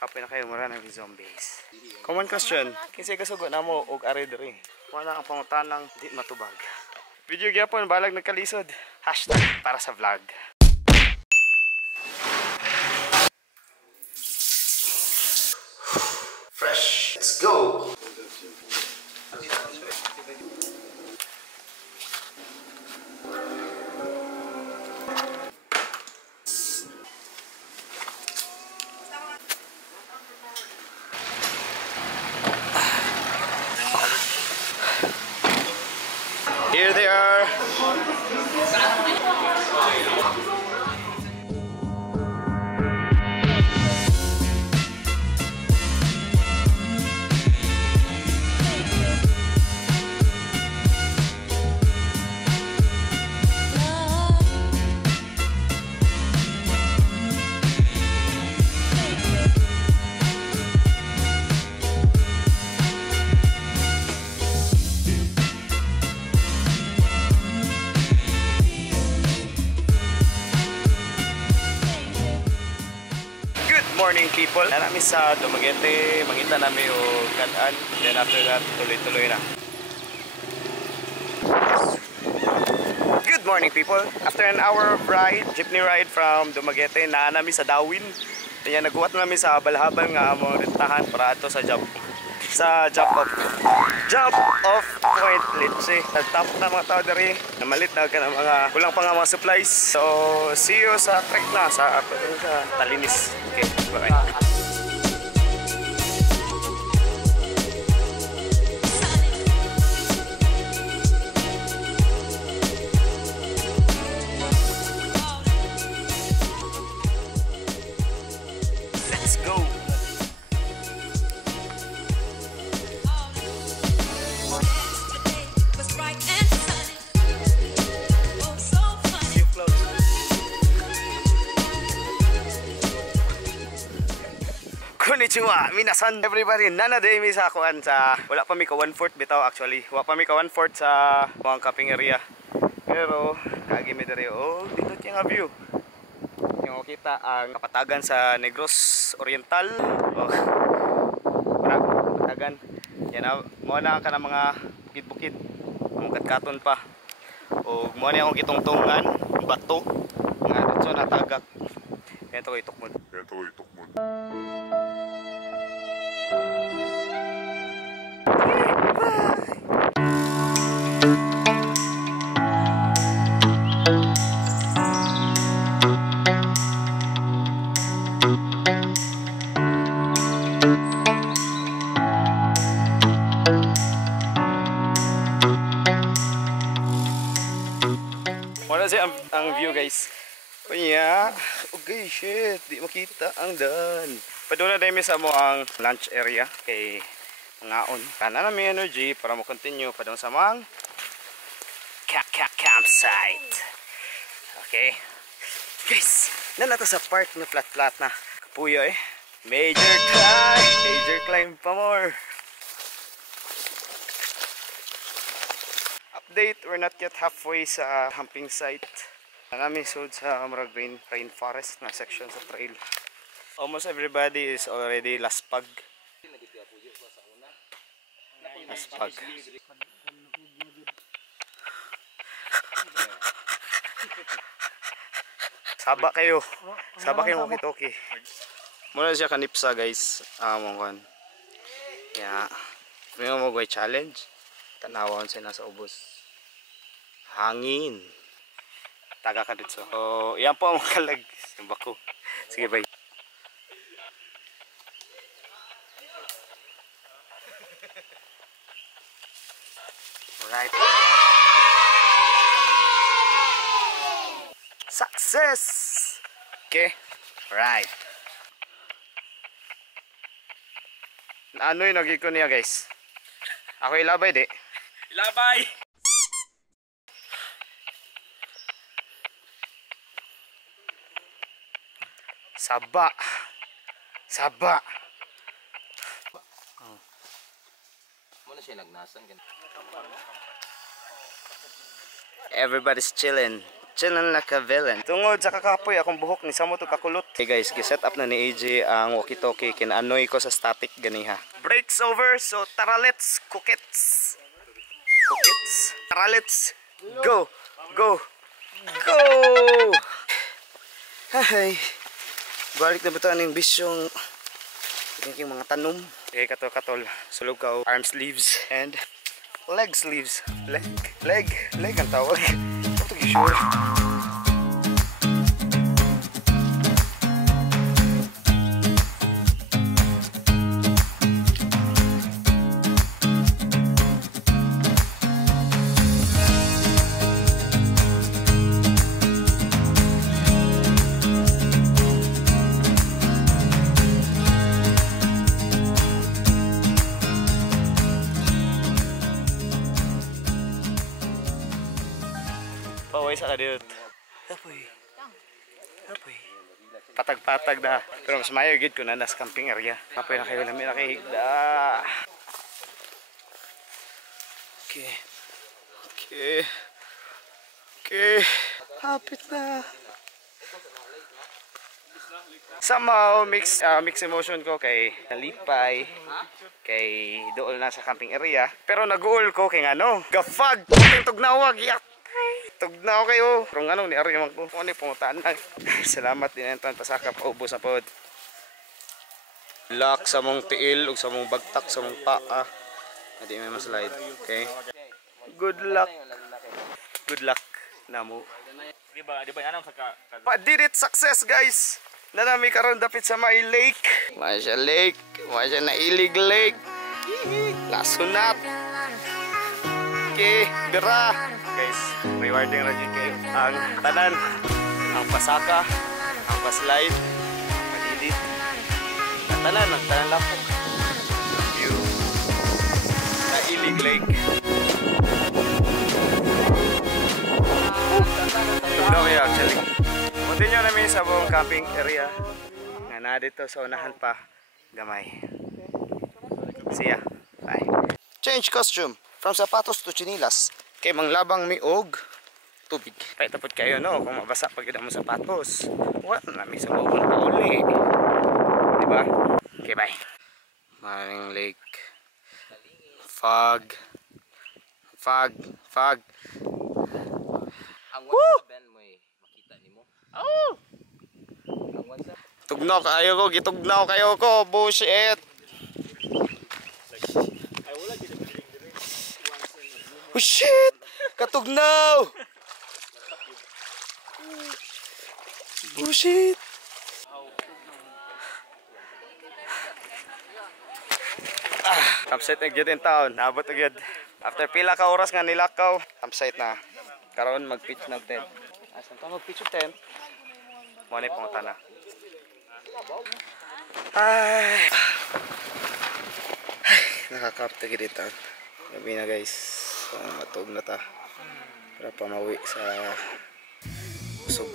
Kapin na kayo mura ng zombies. Common question, kinsay kasugo na mo og ari diri? Wala ang pangutanang di matubag. Video gyapon balag nagkalisod. Hashtag para sa vlog. Fresh. Let's go. Here they are. Morning people, namin sa Dumaguete, mangita namin o Kanan, then after that tuloy-tuloy na. Good morning people, after an hour of ride, jeepney ride from Dumaguete, namin sa Dawin. Kaya naguwat namin sa habal-habal nga mo rentahan para ato sa jump off point, let's say nagtapok na mga tao dari, namalit na ka ng mga kulang pa nga mga supplies. So see you sa trek na sa Talinis. Okay, bye. Konnichiwa, minasan, everybody. Nanaday mi sa kuan sa wala pa mi ka 1/4 bitaw actually. Wala pa mi ka 1/4 sa mga camping area. Pero kagi mi diri dito nga view. Yung kita ang kapatagan sa Negros Oriental. Kapatagan. Yan mo na ka ng mga bukid-bukid. Mga katkaton pa. O mo na akong kitungtungan, bato. Nga dito na tagak. Yan to itukmod. Wala siya ang view guys. Kaya, okay shit, di makita ang daan. Paduna dahil sa mo ang lunch area kay ngaon. Kana na may energy para mo continue padung sa mga campsite. Okay. Guys, nanata sa part na flat na. Kapuyo eh. Major climb pa more. Update, we're not yet halfway sa camping site. Namin sud sa Murag Rainforest na section sa trail. Almost everybody is already laspag. Saba kayo walkie-talkie. Muna siya kanipsa guys. Mongkon. Yeah. May mo challenge. Tanawon siya nasa ubos. Hangin. Taga ka dito. So, yan po ang makalag. Simba ko. Sige, bye. Alright. Success! Okay. Alright. Ano yung nagiging ko niya guys? Ako ilabay di. Ilabay! Saba. Muna siya nagnasan. Everybody's chilling. channel na ka-villain. Tungod sa kakapoy akong buhok ni samo to kakulot. Okay guys, gi-set up na ni AJ ang walkie-talkie. Kinaanoy ko sa static ganiha. Breaks over, so tara let's cook it. Tara let's go. Go. Hay. Balik na ba ito ang bisyong mga tanom. Okay, katol. Sulog ka arm sleeves and leg sleeves. Leg ang tawag. Ito sure. Paway sa kadiyot. Apoy. Patag-patag na. Pero mas mayo gid ko na nas camping area. Apoy na kayo namin nakahigda. Okay. Hapit na. Somehow mix emotion ko kay nalipay, kay dool na sa camping area. Pero nag-uul ko kay ano, gafag, tugnawag, yak. Tugnaw kayo. Pero ano ni Ari man ko. Ano pumuntaan lang. Salamat din ang pasaka paubos na pod. Lock sa mong tiil ug sa mong bagtak sa mong paa. Hindi may maslide. Okay. Good luck namo. Di ba anong sa Did it success guys. Nanami karon dapit sa may lake. Masya na ilig lake. Lasunat. Okay, dira. Guys, rewarding rin kayo ang tanan, ang pasaka, ang paslide, ang malilit, ang tanan lapok, view na Ilig Lake. Tugnaw kayo actually. Continue namin sa buong camping area nga na dito sa unahan pa gamay. See ya. Bye. Change costume from sapatos to chinilas. Kay manglabang mi og tubig. Kaya tapos kayo no kung mabasa pag mo sapatos. Wala na mi sa bawal pa uli. Diba? Okay, bye. Maring lake. Fog. Ang one ben mo makita nimo. Oh! Tugnaw kayo ko, gitugnaw kayo ko. Bullshit. Oh shit! Katugnaw! Bullshit! Campsite na gyud in town. Naabot na gyud. After pila ka oras nga nilakaw, campsite na. Karon mag-pitch ng tent. Asan ta mag-pitch ng tent? Mo ni pang tana. Ay. Nakakapte gid ito. Gabi na guys. Matog na ta para pamawi sa usog.